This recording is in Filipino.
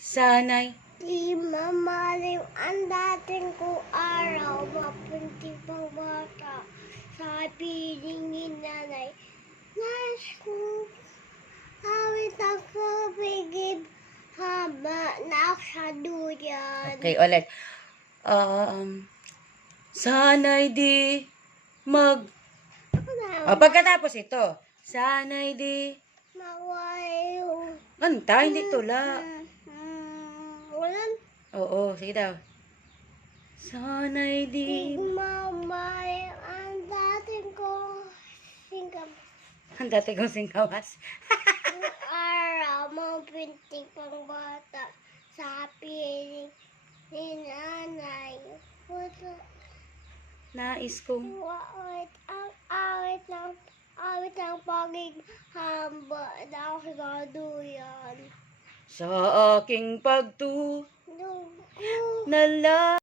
Sana'y Di mamalim ang dating ko araw, mapunti pang bata. Sabi ni nanay, nais ko, awit ang kapigib, haba na sa duyan. Okay, ulit. Sana'y di mag... pagkatapos ito. Sana'y di... Maway yung... Kanta, hindi tula. Walang Oo, sige daw. Sana'y di di... mamalim ang dating ko singkap. Ang dati kong singkamas. Araw, mapunti pang bata. Sabi ni nanay, Nais kong... awit ang pagig hamba daw sa duyan. Sa aking pagtu... Dugo. Nala...